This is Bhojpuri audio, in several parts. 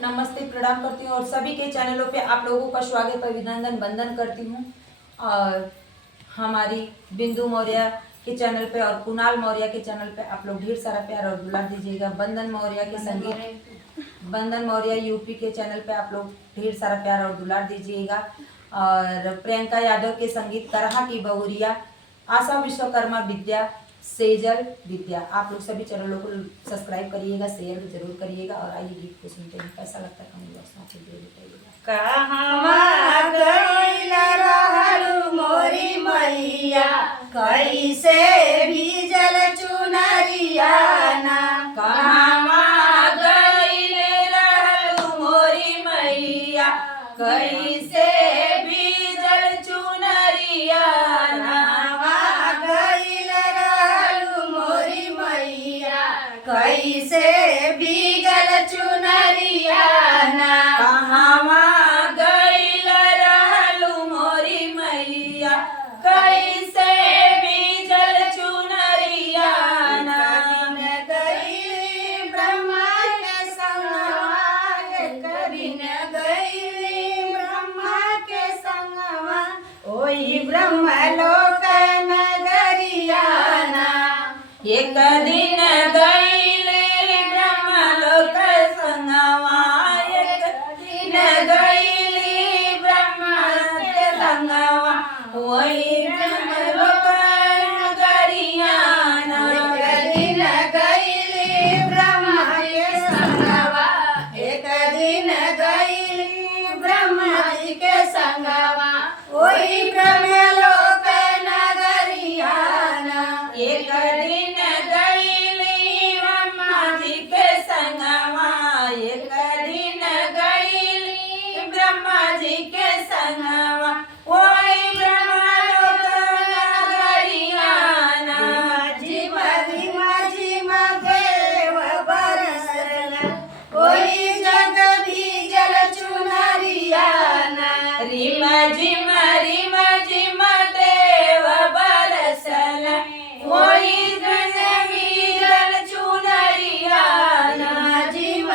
नमस्ते, प्रणाम करती हूँ और सभी के चैनलों पे आप लोगों का स्वागत अभिनंदन वंदन करती हूँ। और हमारी बिंदु मौर्य के चैनल पे और कुणाल मौर्य के चैनल पे आप लोग ढेर सारा प्यार और दुलार दीजिएगा। वंदन मौर्य के संगीत वंदन मौर्य यूपी के चैनल पे आप लोग ढेर सारा प्यार और दुलार दीजिएगा। और प्रियंका यादव के संगीत करहा की बहुरिया, आशा विश्वकर्मा विद्या, सेजल विद्या, आप लोग सभी चैनलों को सब्सक्राइब करिएगा, शेयर भी जरूर करिएगा। और आइए गीत को सुनते हैं, कैसा लगता है कमेंट बॉक्स में जरूर बताइएगा। कहवा गइल रहलु मोरी मैया, कैसे भीजल चुनरिया ना। कहवा गइल रहलु मोरी मैया, कैसे भीजल चुनरिया ना। गइल रहलु मोरी मैया, कैसे भीजल चुनरिया ना। कहवा गइल रहलु मोरी मैया, कैसे भीजल चुनरिया ना। गइली ब्रह्मा के संगवा, एक दिन गइली ब्रह्मा के संगवा, ओही ब्रह्मलोक नगरिया ना। एक दिन गइले ब्रह्मलोक संगवा, एक दिन गइली ब्रह्मा के संगवा, वही ब्रह्मलोक नगरिया ना। एक दिन गइली ब्रह्मा के संगवा, एक दिन गइली ब्रह्मा जी के संगवा, ओही ब्रह्मलोक नगरिया ना। एक दिन गइली ब्रह्मा जी के संगवा, एक दिन गइली ब्रह्मा जी के संगवा, वही ब्रह्मलोक नगरिया ना। झिम झिम देव बरसल, ओही जग भीजल चुनरिया ना। रिम झिम झिम देव बरसल, वही जग भीजल चुनरिया ना। झिम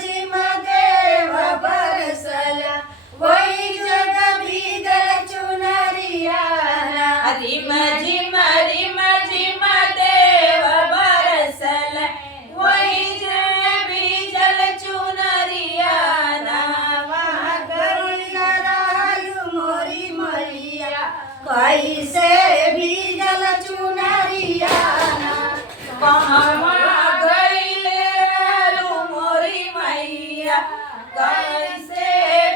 झिम देव बरसल, ओही जग भीजल चुनरिया ना। रिम झिम झिम देव बरसल, वही जग भीजल चुनरिया ना। वहाँ गइल रहलु मोरी मैया, कैसे भीजल चुनरिया ना। कहवा गइल रहलु मोरी मैया, कैसे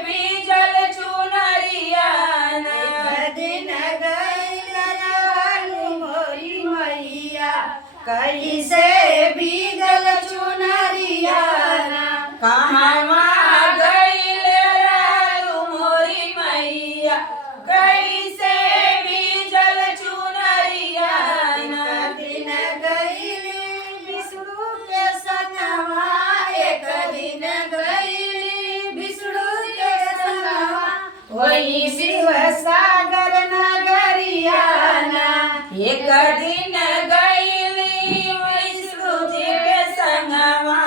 भीजल चुनरिया ना। एक दिन गइल रहलु मोरी मैया, कैसे भीजल चुनरिया ना। कहवा गइल रहलु मोरी मैया, कैसे भीजल चुनरिया ना। एक दिन गइली विष्णु के संगवा, एक दिन गइली विष्णु के संगवा, वही शिव सागर नगरिया ना। एक दिन गइली विष्णु जी के संगवा,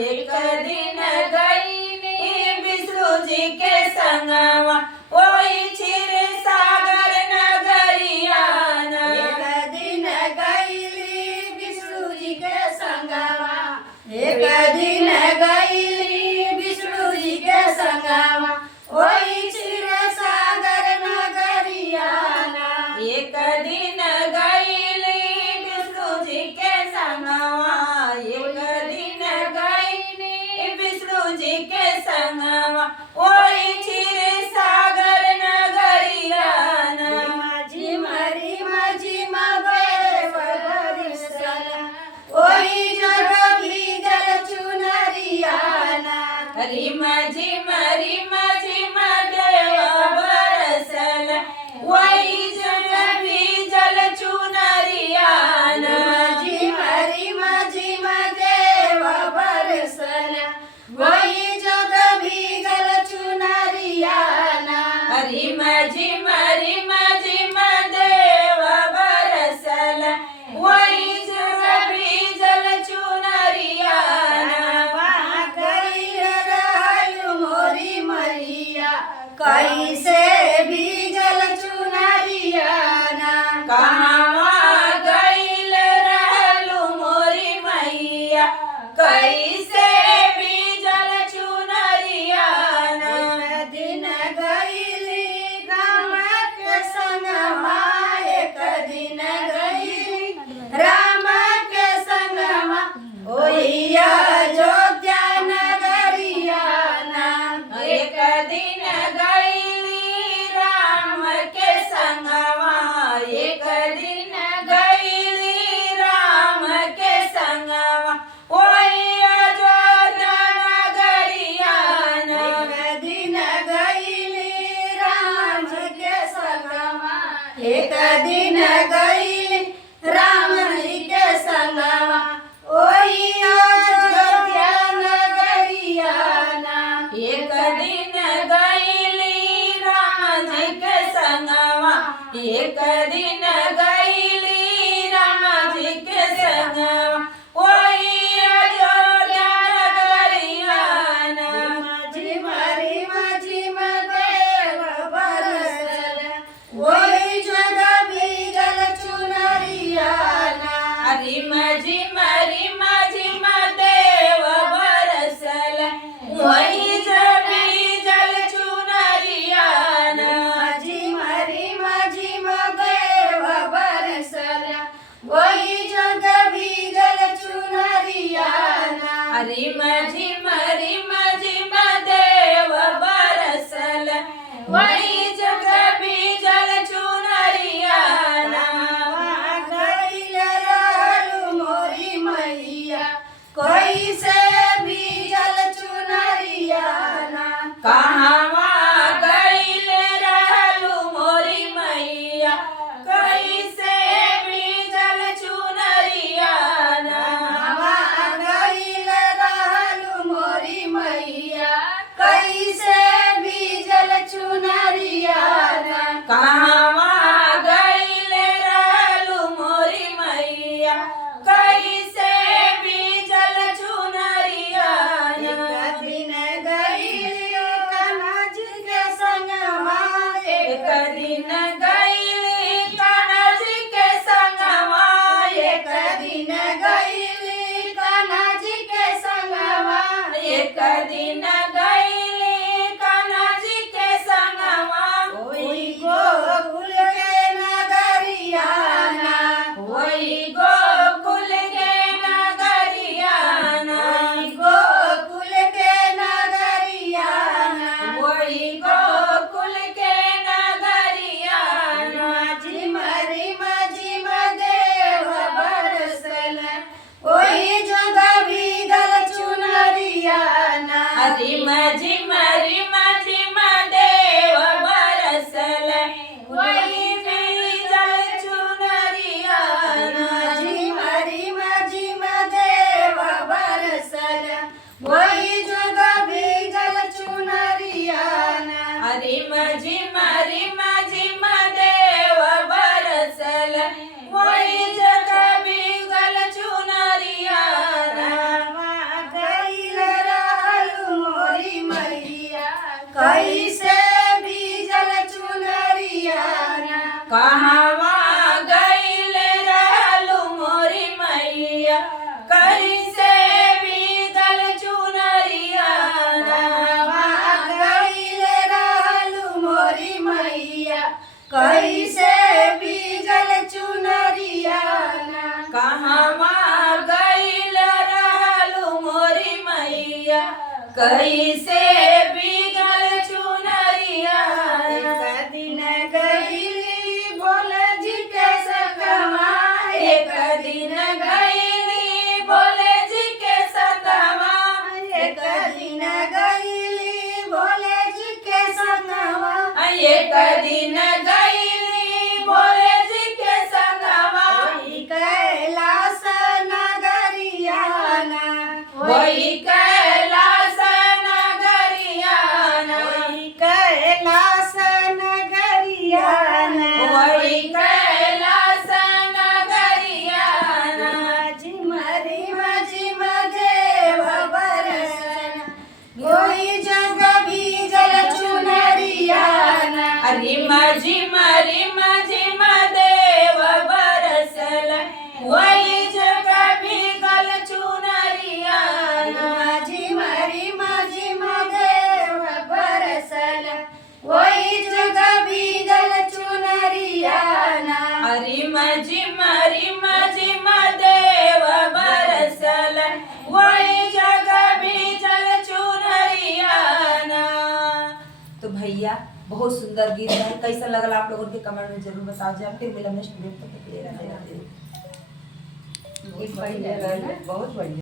एक दिन गइली विष्णु जी के संगवा, वही क्षीर सागर नगरिया ना। एक दिन गइली विष्णु जी के संगवा, एक दिन गइली विष्णु जी के संगवा, वही क्षीर सागर नगरिया ना। एक दिन गइली विष्णु जी के संगवा, एक दिन गइली विष्णु जी के संगवा, वही क्षीर सागर नगरिया ना। झिम झिम देव बरसल, ओही जग भीजल चुनरिया ना। रिम झिम झिम देव बरसल, वही जग भीजल चुनरिया ना। झिम झिम देव बरसल, वही जग भीजल चुनरिया ना। रिम झिम झिम देव बरसल, वही जग भीजल चुनरिया ना। वहाँ गइल कैसे भीगल चुनरियाना कहवा गइल रहलू मोरी मैया कैसे भीजल चुनरियाना एक दिन गईली राम के संगवा एक दिन गईली राम के संगवा ओहिया अयोध्या नगरियाना एक दिन गइली राम के संगवा एक दिन गइली राम के संगवा ओही अयोध्या नगरियाना एक दिन गईली राम के संगवा एक दिन गईली राम जी के संगवा ओही अयोध्या नगरियाना एक दिन गइली राम जी के संगवा एक दिन गइली राम जी के संगवा ओही अयोध्या नगरियाना झिम झिम देव बरसल ओही जग भीगल चुनरियाना रिम झिम झिम देव बरसल वही जबी जल चुनरियाना झिम झिम देव बरसल ओही जग भीगल चुनरियाना रिम झिम झिम देव बरसल वही जग भी जल चुनरियाना गइल रहलू मोरी मैया कैसे भीगल चुनरियाना कहवा गइल रहलू मोरी मैया कैसे भीजल चुनरियाना गइल रहलू मोरी मैया कैसे भीगल चुनरियाना कहवा गइल रहलू मोरी मैया कैसे भीजल चुनरियाना एक दिन गइली कनज के संगवा एक दिन गइली कनज के संगवा एक दिन गइली कनज के संगवा एक दिन गइली कनज के संगवा ओई गोकुल के नगरियाना वही गोकुल के नगरियाना ओई गोकुल के नगरियाना वही गोकुल के नगरियाना झिम झिम देव बरसल ओही जग भीगल चुनरियाना रिम झिम झिम देव बरसल वही भीजल चुनरियाना झिम झिम देव बरसल ओही जग भीगल चुनरियाना रिम झिम झिम देव बरसल वही जग भीगल चुनरियाना गइल रहलू मोरी मैया कैसे भीगल चुनरियाना कहवा गइल रहलू मोरी मैया कैसे भीगल चुनरियाना गइल रहलू मोरी मैया कैसे भीगल चुनरियाना कहवा गइल रहलू मोरी मैया कैसे भीगल चुनरियाना एक दिन गइली भोल जी के संगवा एक दिन गइली भोले जी के संगवा एक दिन गइली भोले जी के संगवा एक दिन गइली भोले जी के संगवा ओही कैलास नगरियाना वही कैलास नगरियाना ओही कैलास नगरियाना वही कैलास नगरियाना झिम झिम देव बरसन ओही जग भीगल चुनरिया रिम झिम देव बरसल वही जगह भीगल चुनरिया झिम झिम देव बरसल वही जगह भीगल चुनरिया रिम झिम देव बरसल वही जगह भीगल चुनरिया। तो भैया बहुत सुंदर गीत है, कैसा लगला आप लोगों के कमेंट में जरूर बताओ। जब फिर मिला नेक्स्ट वीडियो तक के लिए राधे राधे। बहुत बढ़िया।